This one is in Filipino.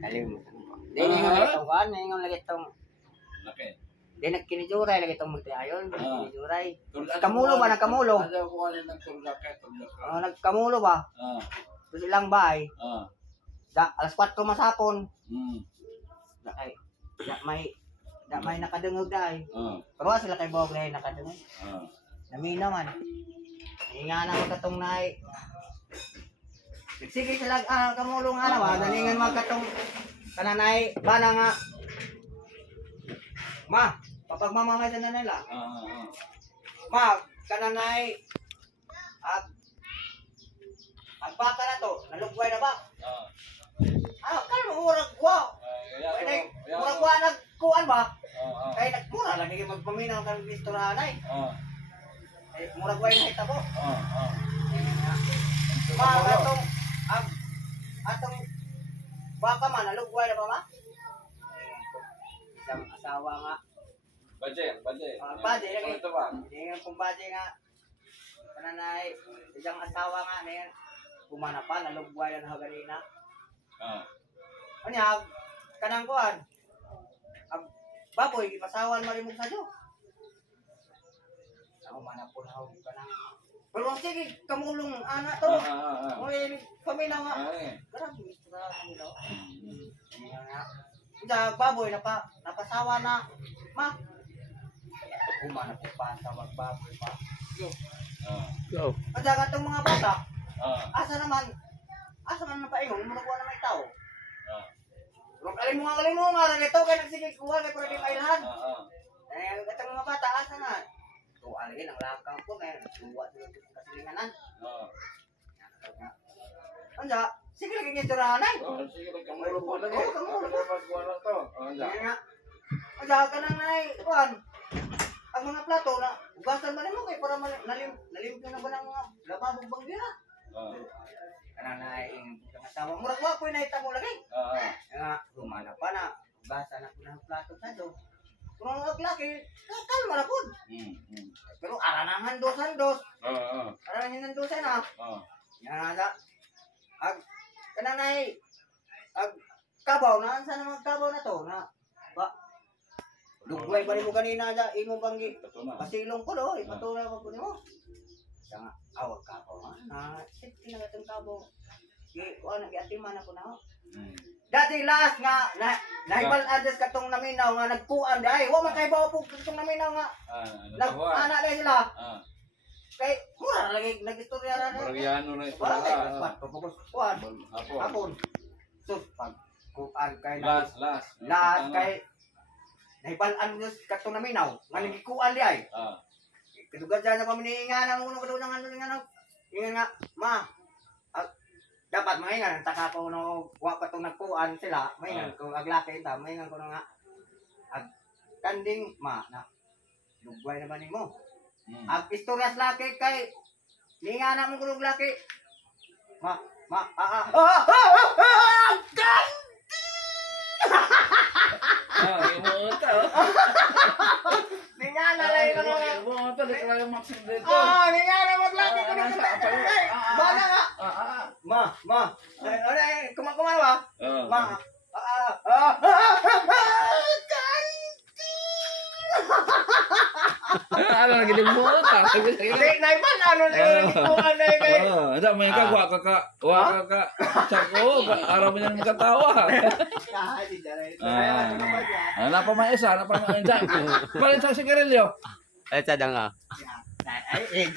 Nalimutan ko. Di ningon lagi itong kuhan, ningon lagi itong... Laki. Di nagkinijuray lagi itong multi-ayon, nagkinijuray. Kamulo ba? Nagkamulo? Ano ko ano nagtulak? Nagkamulo ba? Tapos ilang bay. Alas 4 masapon. May nakadungog dahil. Pero sila kay Bog na nakadungog. Namin naman. Hinga na ko katong naay. Sige sila kamulong ba? Naningan magkatong kananay bana nga. Ma, papagmamamay sa nila. Ma, kananay baka na to, nalugway na ba? Kalma murag wa. Murag wa nagkuan ba? Kay nagmura lang yung magpaminaw kang restaurant ay. Murag wa na hita ko. Ma, atong baka man, nalugway na ba ma? Isang asawa nga. Baje. Baje lagi. Ito ba? Yung kung baje nga. Kananay, isang asawa nga na yan. Kumana pa, nalugway na hagalina. Kanya, kanang kuhan. Baboy, masawan malimog sa Diyo. Ako manapulaw ka na. Pero sige, kamulong anak to. Uy, paminaw nga. Grabe, mistura kamilaw. Kaya baboy, napasawa na. Ma. Kumana po pa, tawag baboy pa. Go. Kaya katong mga bata. Asa naman napaingon, murakuha na may tao. Pero kalimungan na ito, kaya nagsige kuha, kaya pwede mailahan. Katong mga bata, asa na? So, alagin, ang lakang po, kaya nagsuwa sila sa kasilinganan. Anja, sige lagi niya tirahan ay. Sige, magkamuro po lagi. Kamuro. Magkuha lang to. Anja, kanang nai, kuhan. Ang mga plato na, ugasan ba mo kay para nalim na ba ng mga lababog banggila? Kanang nai, ang asawa, murag wa ko na itamo lagi. Nga, rumana pa na, ugasan ako ng plato sa do. Kung ang aglaki, kalma na po. Pero aranangan dos-dos. Aranangan dos-dos na. Yan na. Kanang nai, kabaw na, saan naman kabaw na to? Lugway ba mo kanina dyan, imo banggi. Pasilong ko do, ipatula mo po mo. Siya nga, awag kabaw na. Sit, kinagatang kabaw. Nag-atiman ako na. Dati last nga, naibal address katong naminaw nga nagkuan dahil wa man kay bawa po katong naminaw nga. Anak lang sila. Kay mura lagi nagistorya ra. Muragyano na ito. Kuan. Hapon. Sus pag kuan kay last kay naibal address katong naminaw nga nagikuan di ay. Kadugad sa paminiingan ang uno kadungan nga ingan nga ma. Dapat maingan taka ko no wa pa tong nagkuan sila maingan kung aglaki ta maingan ko nga kanding ma na lugway na ba nimo istoryas laki kay ninga na mo kulog laki ma ninga na lay ko mo to dik lang maksim dito. Ninga na maglaki ko dito. Bana nga. Ma. Ay, kumakuman ba? Ma. Ano lagi di mo ta? Naiban ano na kay. Ada may ka wa ka. Sako, araw mo nang katawa. Ano pa may isa, Palit sa sigarilyo. Ay, sadang nga. Ay,